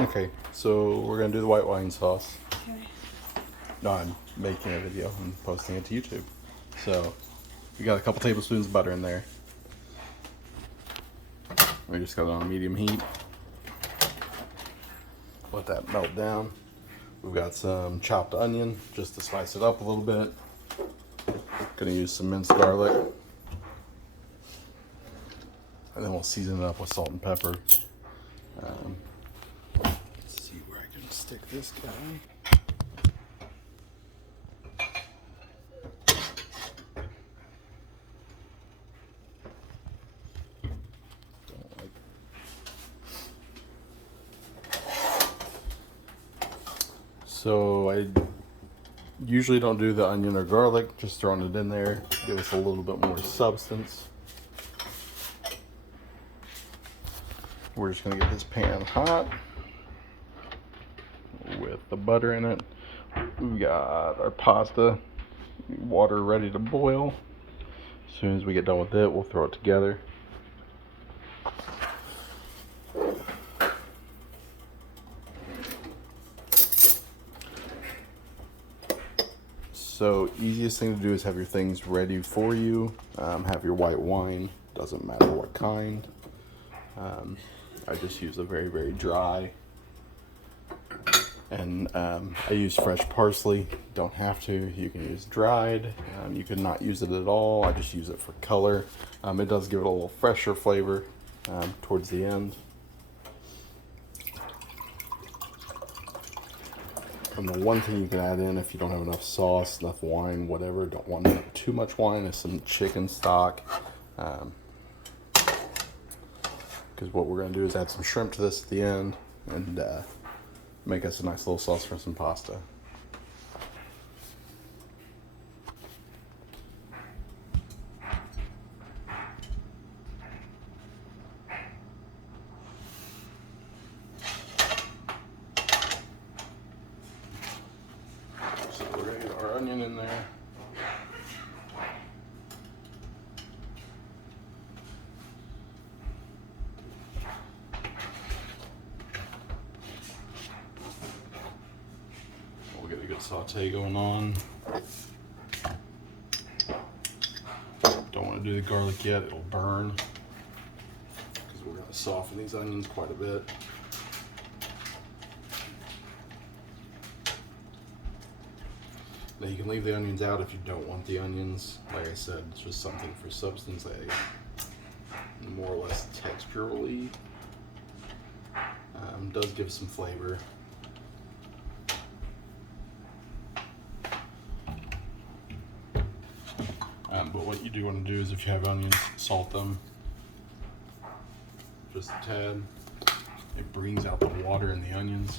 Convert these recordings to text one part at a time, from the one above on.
Okay, so we're gonna do the white wine sauce. Okay. No, I'm making a video and posting it to YouTube. So we got a couple tablespoons of butter in there. We just got it on medium heat. Let that melt down. We've got some chopped onion just to spice it up a little bit. Gonna use some minced garlic. And then we'll season it up with salt and pepper. Let's see where I can stick this guy. So I usually don't do the onion or garlic, just throwing it in there, give us a little bit more substance. We're just gonna get this pan hot with the butter in it. We've got our pasta, water ready to boil. As soon as we get done with it, we'll throw it together. So easiest thing to do is have your things ready for you. Have your white wine, doesn't matter what kind. I just use a very, very dry. And I use fresh parsley. Don't have to. You can use dried. You can not use it at all. I just use it for color. It does give it a little fresher flavor towards the end. And the one thing you can add in if you don't have enough sauce, enough wine, whatever, don't want too much wine, is some chicken stock. Because what we're going to do is add some shrimp to this at the end and make us a nice little sauce for some pasta. So we're going to get our onion in there. We'll get a good saute going on. Don't want to do the garlic yet, it'll burn. Because we're going to soften these onions quite a bit. Now you can leave the onions out if you don't want the onions. Like I said, it's just something for substance, more or less texturally. Does give some flavor. But what you do want to do is if you have onions, salt them just a tad. It brings out the water in the onions.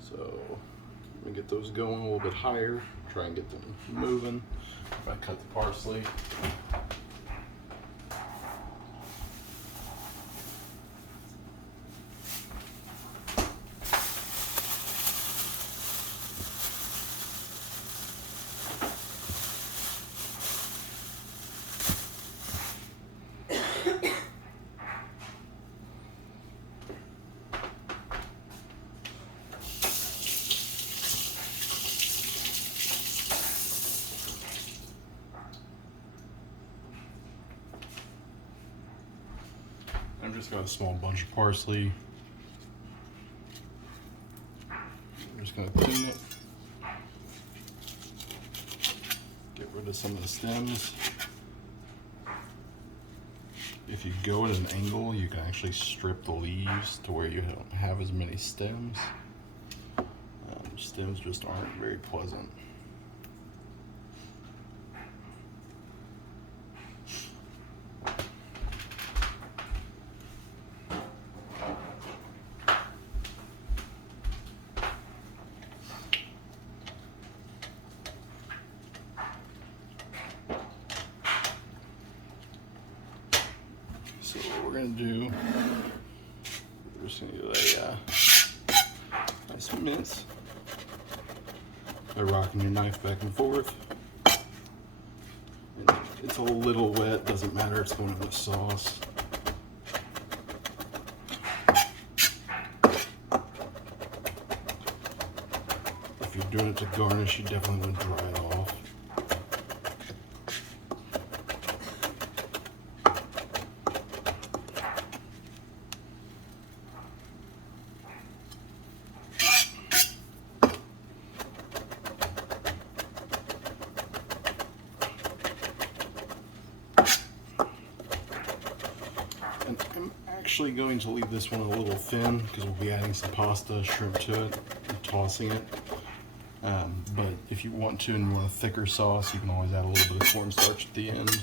So I'm gonna get those going a little bit higher, try and get them moving. If I cut the parsley. I've just got a small bunch of parsley. I'm just going to clean it. Get rid of some of the stems. If you go at an angle, you can actually strip the leaves to where you don't have as many stems. Stems just aren't very pleasant. So what we're going to do, we're just going to get a nice mince by rocking your knife back and forth. a little wet, doesn't matter, it's going in the sauce. If you're doing it to garnish, you definitely want to dry it off. And I'm actually going to leave this one a little thin because we'll be adding some pasta, shrimp to it, and tossing it. But if you want to and you want a thicker sauce, you can always add a little bit of cornstarch at the end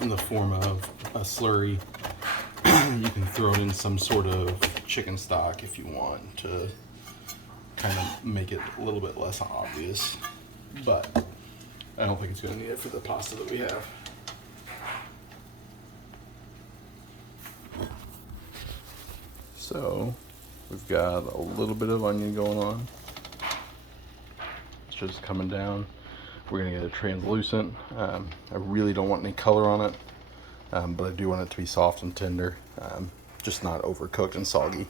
in the form of a slurry. You can throw in some sort of chicken stock if you want to kind of make it a little bit less obvious. But I don't think it's going to need it for the pasta that we have. So we've got a little bit of onion going on. It's just coming down. We're gonna get it translucent. I really don't want any color on it, but I do want it to be soft and tender, just not overcooked and soggy.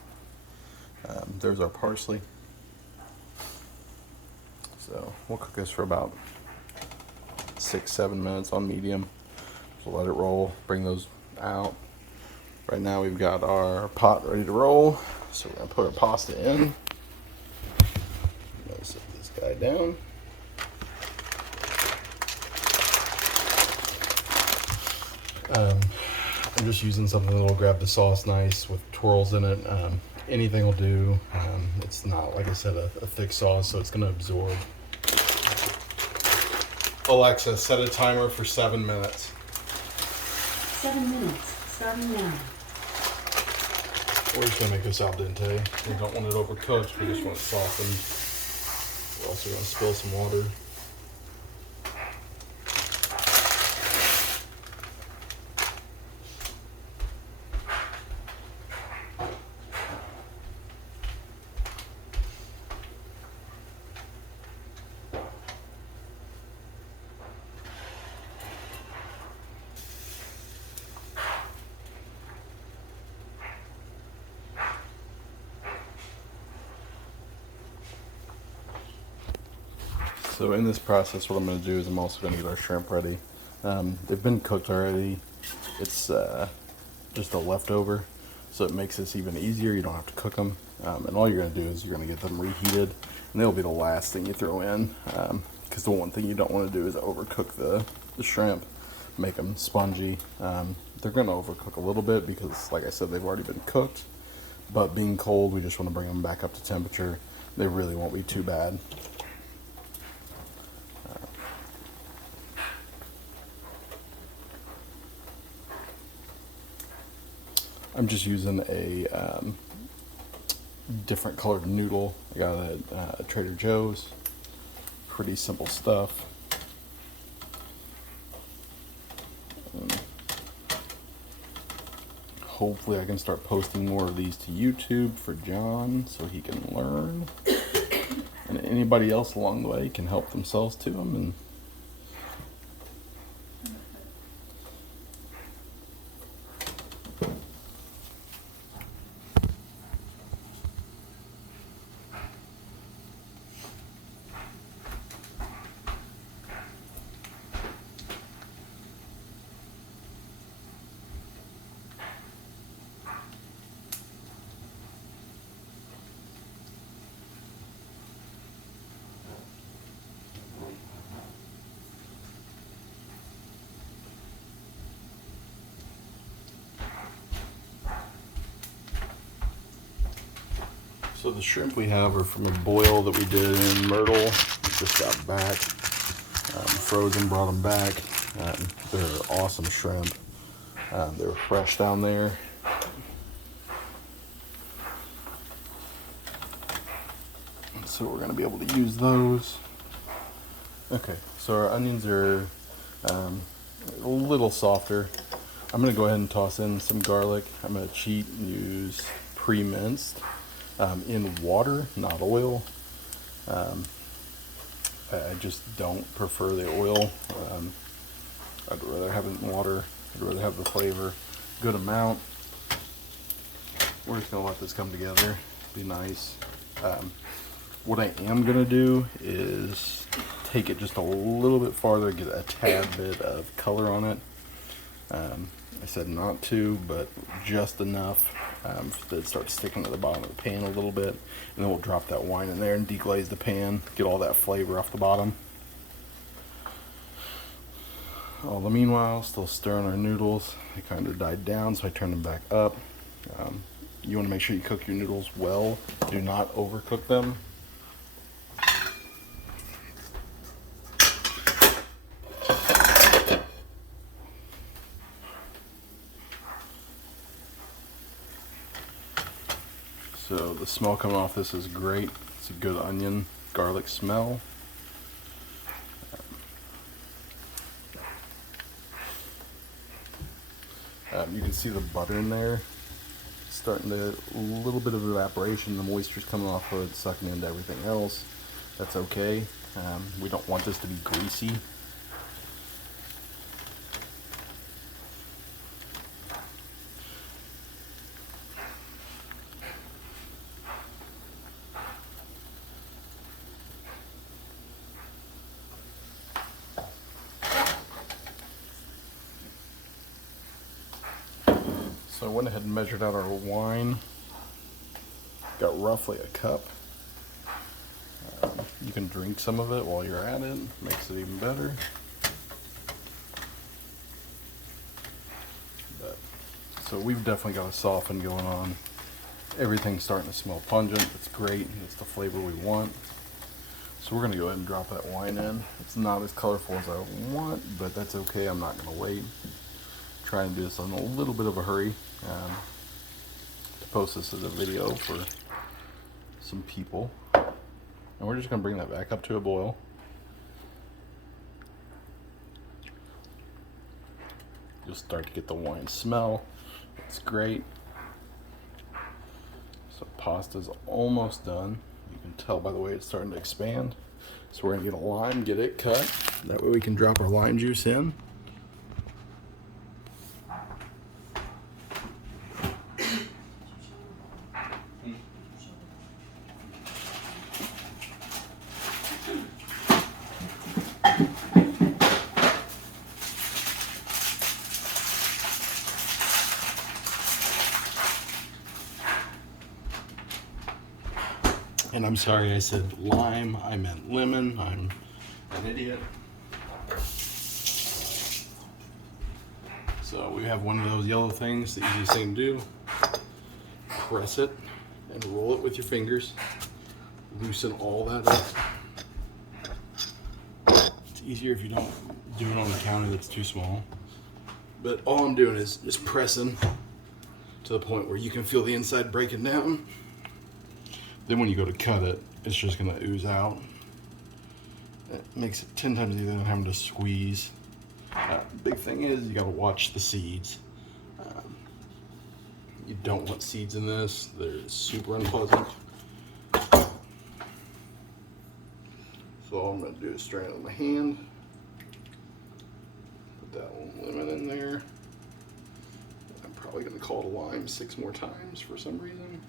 There's our parsley. So we'll cook this for about 6-7 minutes on medium. So let it roll, bring those out. Right now we've got our pot ready to roll, so we're gonna put our pasta in. Let's set this guy down. I'm just using something that'll grab the sauce nice with twirls in it. Anything will do. It's not, like I said, a thick sauce, so it's gonna absorb. Alexa, set a timer for 7 minutes. 7 minutes, starting now. We're just gonna make this al dente. We don't want it overcooked, we just want it softened. We're also gonna spill some water. So in this process, what I'm going to do is I'm also going to get our shrimp ready. They've been cooked already. It's just a leftover, so it makes this even easier. You don't have to cook them. And all you're going to do is you're going to get them reheated, and they'll be the last thing you throw in. Because the one thing you don't want to do is overcook the shrimp, make them spongy. They're going to overcook a little bit because, like I said, they've already been cooked. But being cold, we just want to bring them back up to temperature. They really won't be too bad. I'm just using a different colored noodle. I got it at Trader Joe's. Pretty simple stuff. Hopefully I can start posting more of these to YouTube for John so he can learn. And anybody else along the way can help themselves to them. And so the shrimp we have are from a boil that we did in Myrtle. We just got back, frozen, brought them back. They're awesome shrimp. They were fresh down there. So we're gonna be able to use those. Okay, so our onions are a little softer. I'm gonna go ahead and toss in some garlic. I'm gonna cheat and use pre-minced. In water, not oil. I just don't prefer the oil. I'd rather have it in water. I'd rather have the flavor, good amount. We're just gonna let this come together, be nice. What I am gonna do is take it just a little bit farther, get a tad bit of color on it. I said not to, but just enough that it starts sticking to the bottom of the pan a little bit. And then we'll drop that wine in there and deglaze the pan, get all that flavor off the bottom. All the meanwhile, still stirring our noodles. They kind of died down, so I turned them back up. You want to make sure you cook your noodles well. Do not overcook them. So the smell coming off this is great. It's a good onion, garlic smell. You can see the butter in there starting to, a little bit of evaporation. The moisture's coming off of it, sucking into everything else. That's okay. We don't want this to be greasy. So I went ahead and measured out our wine. Got roughly a cup. You can drink some of it while you're at it. Makes it even better. So we've definitely got a soften going on. Everything's starting to smell pungent. It's great. It's the flavor we want. So we're gonna go ahead and drop that wine in. It's not as colorful as I want, but that's okay. I'm not gonna wait. Trying to do this in a little bit of a hurry to post this as a video for some people. And we're just gonna bring that back up to a boil. You'll start to get the wine smell. It's great. So pasta's almost done. You can tell by the way it's starting to expand. So we're gonna get a lime, get it cut. That way we can drop our lime juice in. And I'm sorry I said lime, I meant lemon. I'm an idiot. So we have one of those yellow things, the easiest thing to do. Press it and roll it with your fingers. Loosen all that up. It's easier if you don't do it on a counter that's too small. But all I'm doing is just pressing to the point where you can feel the inside breaking down. Then when you go to cut it, it's just gonna ooze out. It makes it 10 times easier than having to squeeze. Big thing is you gotta watch the seeds. You don't want seeds in this. They're super unpleasant. So all I'm gonna do is strain it on my hand. Put that one lemon in there. I'm probably gonna call it a lime 6 more times for some reason.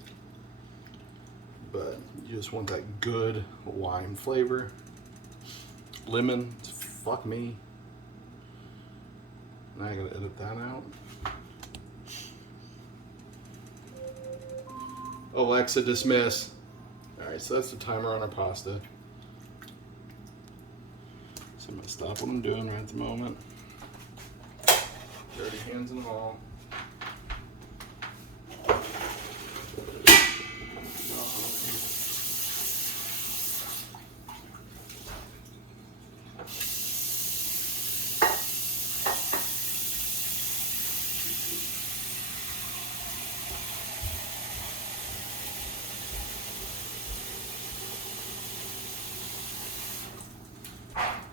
But you just want that good lime flavor. Lemon, fuck me. Now I gotta edit that out. Alexa, dismiss. Alright, so that's the timer on our pasta. So I'm gonna stop what I'm doing right at the moment. Dirty hands and all.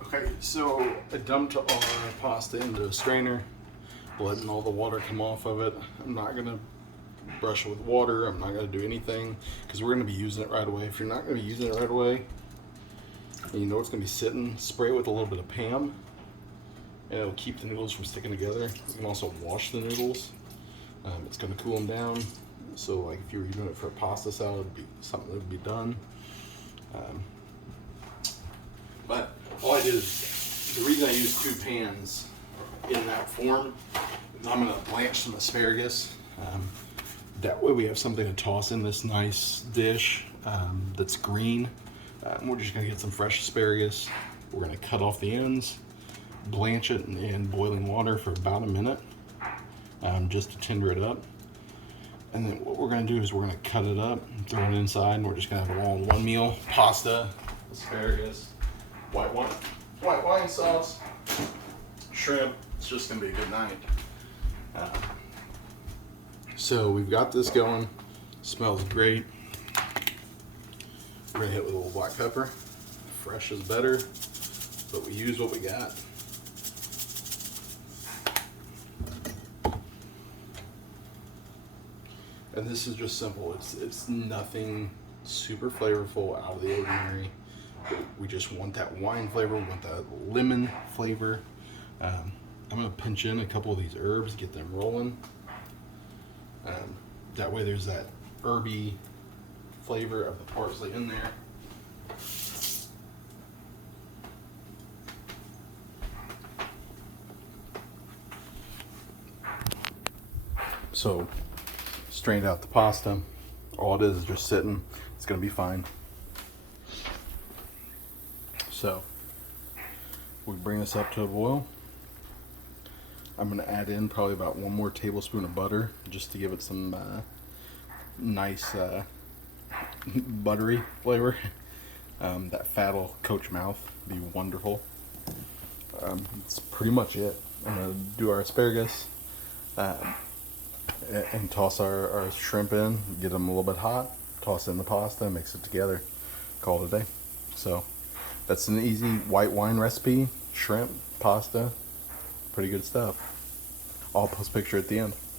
Okay, so I dumped our pasta into a strainer, letting all the water come off of it. I'm not gonna brush it with water. I'm not gonna do anything because we're gonna be using it right away. If you're not gonna be using it right away, and you know it's gonna be sitting, spray it with a little bit of Pam and it'll keep the noodles from sticking together. You can also wash the noodles. It's going to cool them down. So like if you were doing it for a pasta salad, it'd be something that would be done. But all I did is, the reason I use 2 pans in that form is I'm going to blanch some asparagus. That way we have something to toss in this nice dish that's green. We're just going to get some fresh asparagus. We're going to cut off the ends, blanch it in boiling water for about a minute, just to tender it up. And then what we're going to do is we're going to cut it up and throw it inside, and we're just going to have it all in one meal. Pasta, asparagus, white wine sauce, shrimp. It's just going to be a good night. So we've got this going. Smells great. We're going to hit it with a little black pepper. Fresh is better, but we use what we got. And this is just simple. It's nothing super flavorful out of the ordinary. We just want that wine flavor. We want that lemon flavor. I'm gonna pinch in a couple of these herbs, get them rolling. That way there's that herby flavor of the parsley in there. So, strained out the pasta. All it is just sitting. It's gonna be fine. So, we bring this up to a boil. I'm gonna add in probably about 1 more tablespoon of butter just to give it some nice buttery flavor. That fat will coat your mouth, be wonderful. That's pretty much it. I'm gonna do our asparagus. And toss our shrimp in, get them a little bit hot, toss in the pasta, mix it together, call it a day. So that's an easy white wine recipe, shrimp, pasta, pretty good stuff. I'll post a picture at the end.